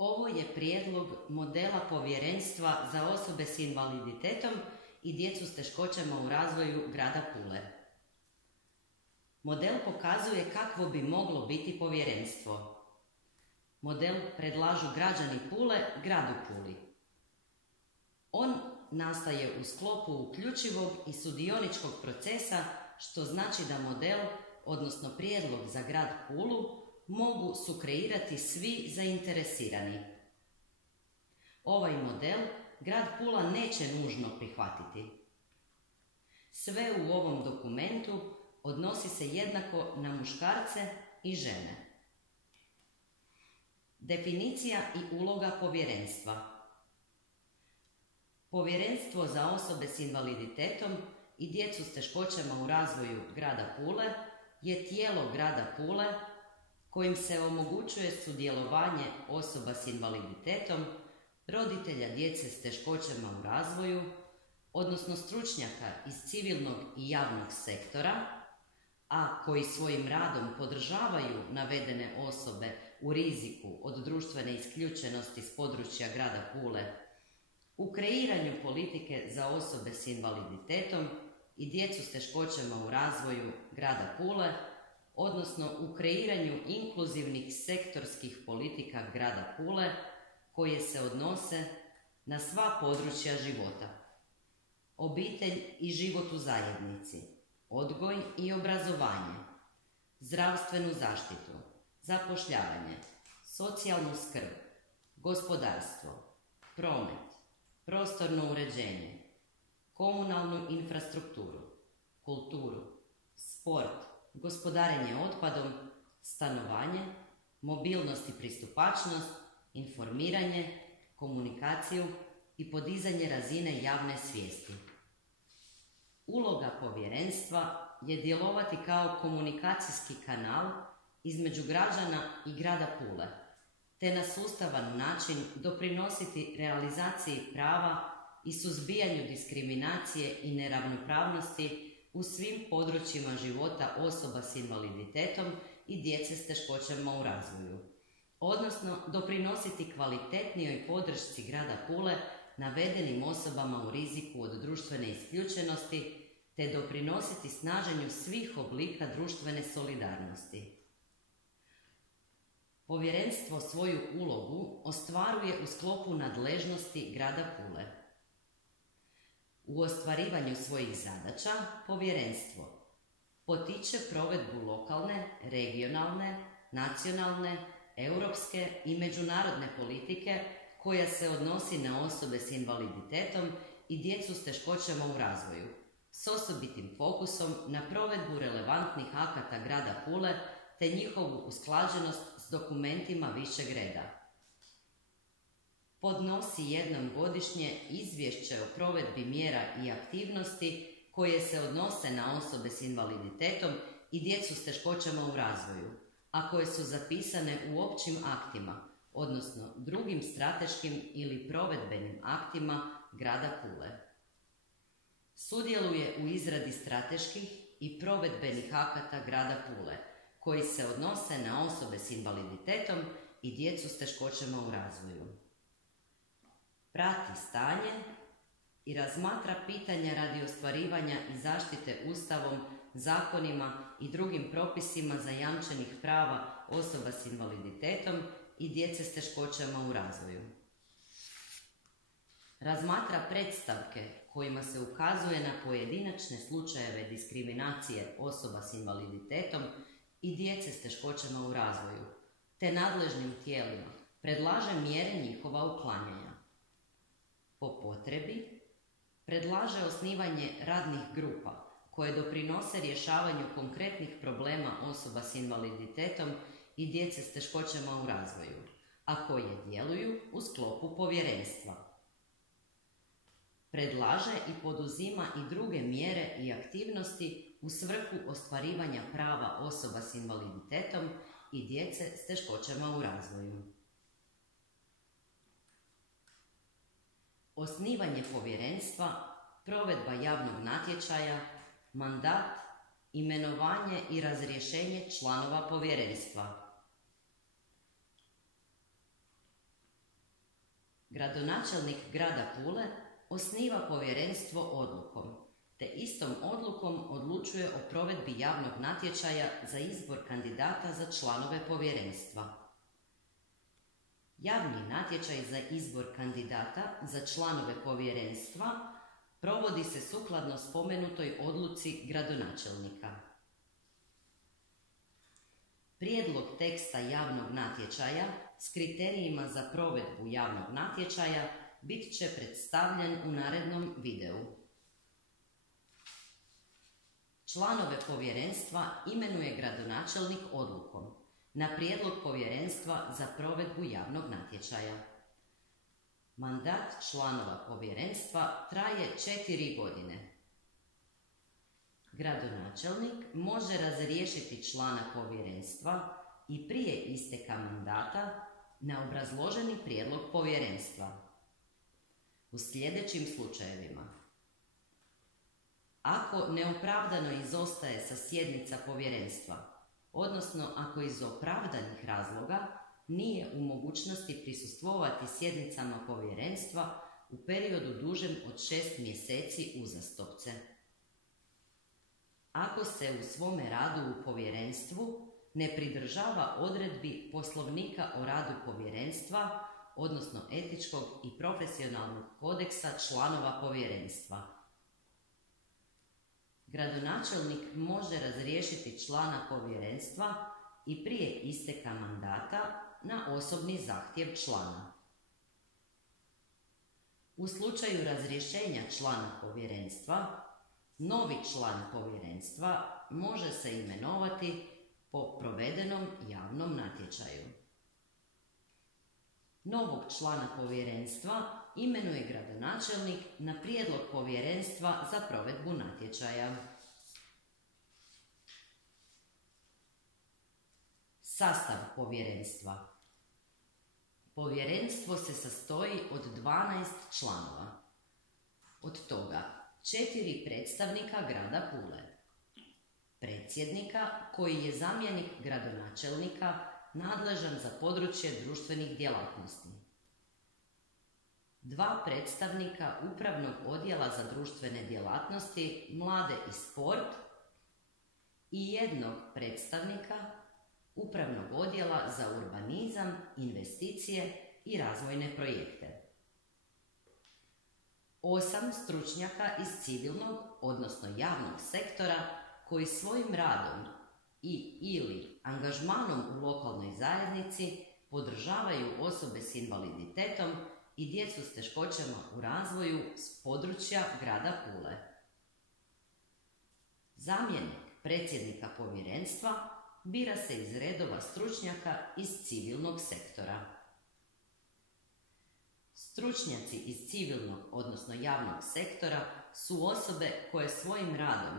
Ovo je prijedlog modela povjerenstva za osobe s invaliditetom i djecu s teškoćama u razvoju grada Pule. Model pokazuje kakvo bi moglo biti povjerenstvo. Model predlažu građani Pule gradu Puli. On nastaje u sklopu uključivog i sudioničkog procesa, što znači da model, odnosno prijedlog za grad Pulu, mogu sukreirati svi zainteresirani. Ovaj model grad Pula neće nužno prihvatiti. Sve u ovom dokumentu odnosi se jednako na muškarce i žene. Definicija i uloga povjerenstva. Povjerenstvo za osobe s invaliditetom i djecu s teškoćama u razvoju grada Pule je tijelo grada Pule kojim se omogućuje sudjelovanje osoba s invaliditetom, roditelja djece s teškoćama u razvoju, odnosno stručnjaka iz civilnog i javnog sektora, a koji svojim radom podržavaju navedene osobe u riziku od društvene isključenosti s područja grada Pule, u kreiranju politike za osobe s invaliditetom i djecu s teškoćama u razvoju grada Pule, odnosno u kreiranju inkluzivnih sektorskih politika grada Pule koje se odnose na sva područja života. Obitelj i život u zajednici, odgoj i obrazovanje, zdravstvenu zaštitu, zapošljavanje, socijalnu skrb, gospodarstvo, promet, prostorno uređenje, komunalnu infrastrukturu, kulturu, sport, gospodarenje otpadom, stanovanje, mobilnost i pristupačnost, informiranje, komunikaciju i podizanje razine javne svijesti. Uloga povjerenstva je djelovati kao komunikacijski kanal između građana i grada Pule, te na sustavan način doprinositi realizaciji prava i suzbijanju diskriminacije i neravnopravnosti u svim područjima života osoba s invaliditetom i djece s teškoćama u razvoju, odnosno doprinositi kvalitetnijoj podršci grada Pule navedenim osobama u riziku od društvene isključenosti, te doprinositi snaženju svih oblika društvene solidarnosti. Povjerenstvo svoju ulogu ostvaruje u sklopu nadležnosti grada Pule. U ostvarivanju svojih zadaća povjerenstvo potiče provedbu lokalne, regionalne, nacionalne, europske i međunarodne politike koja se odnosi na osobe s invaliditetom i djecu s teškoćama u razvoju, s osobitim fokusom na provedbu relevantnih akata grada Pule te njihovu usklađenost s dokumentima višeg reda. Podnosi jednom godišnje izvješće o provedbi mjera i aktivnosti koje se odnose na osobe s invaliditetom i djecu s teškoćama u razvoju, a koje su zapisane u općim aktima, odnosno drugim strateškim ili provedbenim aktima grada Pule. Sudjeluje u izradi strateških i provedbenih akata grada Pule, koji se odnose na osobe s invaliditetom i djecu s teškoćama u razvoju. Prati stanje i razmatra pitanja radi ostvarivanja i zaštite Ustavom, zakonima i drugim propisima zajamčenih prava osoba s invaliditetom i djece s teškoćama u razvoju. Razmatra predstavke kojima se ukazuje na pojedinačne slučajeve diskriminacije osoba s invaliditetom i djece s teškoćama u razvoju, te nadležnim tijelima predlaže mjere njihova uklanjanja. Po potrebi predlaže osnivanje radnih grupa koje doprinose rješavanju konkretnih problema osoba s invaliditetom i djece s teškoćama u razvoju, a koje djeluju u sklopu povjerenstva. Predlaže i poduzima i druge mjere i aktivnosti u svrhu ostvarivanja prava osoba s invaliditetom i djece s teškoćama u razvoju. Osnivanje povjerenstva, provedba javnog natječaja, mandat, imenovanje i razrješenje članova povjerenstva. gradonačelnik grada Pule osniva povjerenstvo odlukom, te istom odlukom odlučuje o provedbi javnog natječaja za izbor kandidata za članove povjerenstva. Javni natječaj za izbor kandidata za članove povjerenstva provodi se sukladno spomenutoj odluci gradonačelnika. Prijedlog teksta javnog natječaja s kriterijima za provedbu javnog natječaja bit će predstavljen u narednom videu. Članove povjerenstva imenuje gradonačelnik odlukom na prijedlog povjerenstva za provedbu javnog natječaja. Mandat članova povjerenstva traje 4 godine. Gradonačelnik može razriješiti člana povjerenstva i prije isteka mandata na obrazloženi prijedlog povjerenstva. U sljedećim slučajevima: ako neopravdano izostaje sa sjednica povjerenstva, odnosno ako iz opravdanih razloga nije u mogućnosti prisustvovati sjednicama povjerenstva u periodu dužem od 6 mjeseci uzastopce. Ako se u svome radu u povjerenstvu ne pridržava odredbi Poslovnika o radu povjerenstva, odnosno etičkog i profesionalnog kodeksa članova povjerenstva. Gradonačelnik može razriješiti člana povjerenstva i prije isteka mandata na osobni zahtjev člana. U slučaju razrješenja člana povjerenstva, novi član povjerenstva može se imenovati po provedenom javnom natječaju. Novog člana povjerenstva imenuje gradonačelnik na prijedlog povjerenstva za provedbu natječaja. Sastav povjerenstva. Povjerenstvo se sastoji od 12 članova. Od toga 4 predstavnika grada Pule, predsjednika koji je zamjenik gradonačelnika nadležan za područje društvenih djelatnosti, 2 predstavnika Upravnog odjela za društvene djelatnosti, mlade i sport i 1 predstavnika Upravnog odjela za urbanizam, investicije i razvojne projekte. 8 stručnjaka iz civilnog, odnosno javnog sektora koji svojim radom ili angažmanom u lokalnoj zajednici podržavaju osobe s invaliditetom i djecu s teškoćama u razvoju s područja grada Pule. Zamjenik predsjednika povjerenstva bira se iz redova stručnjaka iz civilnog sektora. Stručnjaci iz civilnog, odnosno javnog sektora su osobe koje svojim radom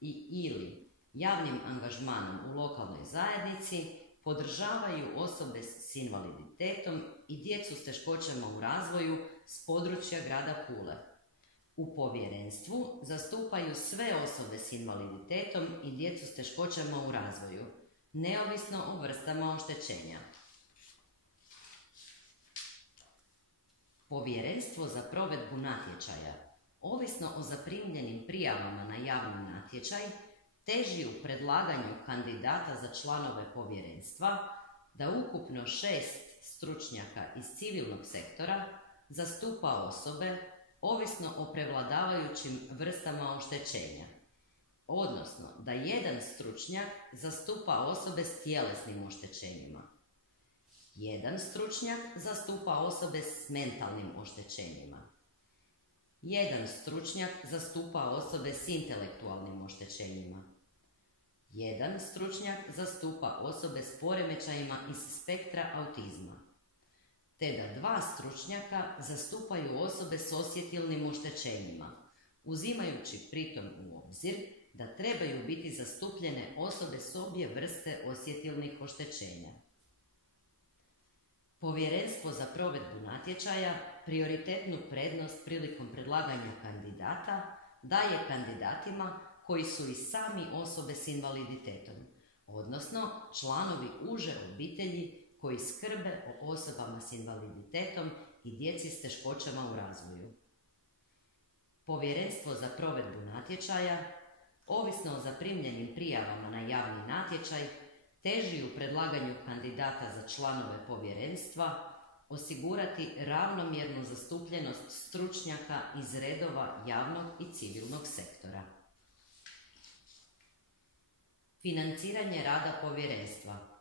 ili javnim angažmanom u lokalnoj zajednici podržavaju osobe s invaliditetom i djecu s teškoćama u razvoju s područja grada Pule. U povjerenstvu zastupaju sve osobe s invaliditetom i djecu s teškoćama u razvoju, neovisno o vrstama oštećenja. Povjerenstvo za provedbu natječaja, ovisno o zaprimljenim prijavama na javni natječaj, teži u predlaganju kandidata za članove povjerenstva da ukupno 6 stručnjaka iz civilnog sektora zastupa osobe ovisno o prevladavajućim vrstama oštećenja, odnosno da 1 stručnjak zastupa osobe s tjelesnim oštećenjima, 1 stručnjak zastupa osobe s mentalnim oštećenjima, 1 stručnjak zastupa osobe s intelektualnim oštećenjima, 1 stručnjak zastupa osobe s poremećajima iz spektra autizma, te da 2 stručnjaka zastupaju osobe s osjetilnim oštećenjima, uzimajući pritom u obzir da trebaju biti zastupljene osobe s obje vrste osjetilnih oštećenja. Povjerenstvo za provedbu natječaja prioritetnu prednost prilikom predlaganja kandidata daje kandidatima koji su i sami osobe s invaliditetom, odnosno članovi uže obitelji koji skrbe o osobama s invaliditetom i djeci s teškoćama u razvoju. Povjerenstvo za provedbu natječaja, ovisno o zaprimljenim prijavama na javni natječaj, teži u predlaganju kandidata za članove povjerenstva osigurati ravnomjernu zastupljenost stručnjaka iz redova javnog i civilnog sektora. Financiranje rada povjerenstva.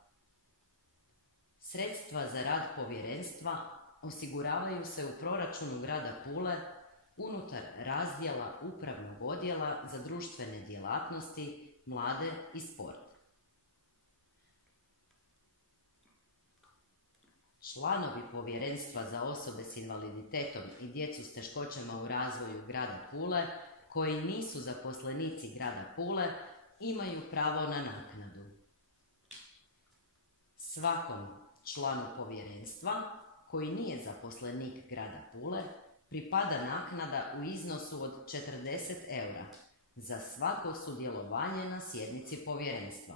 Sredstva za rad povjerenstva osiguravaju se u proračunu grada Pule unutar razdjela Upravnog odjela za društvene djelatnosti, mlade i sport. Članovi povjerenstva za osobe s invaliditetom i djecu s teškoćama u razvoju grada Pule, koji nisu zaposlenici grada Pule, imaju pravo na naknadu. Svakom članu povjerenstva, koji nije zaposlenik grada Pule, pripada naknada u iznosu od 40 € za svako sudjelovanje na sjednici povjerenstva.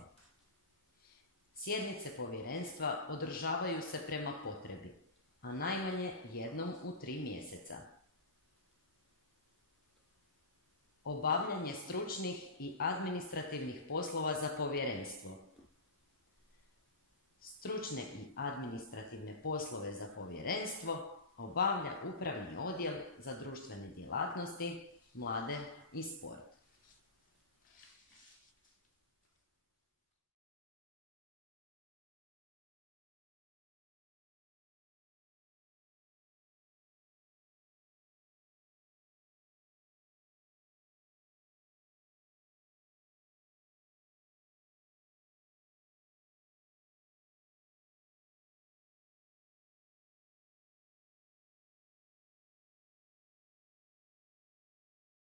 Sjednice povjerenstva održavaju se prema potrebi, a najmanje jednom u 3 mjeseca. Obavljanje stručnih i administrativnih poslova za povjerenstvo. Stručne i administrativne poslove za povjerenstvo obavlja Upravni odjel za društvene djelatnosti, mlade i sport.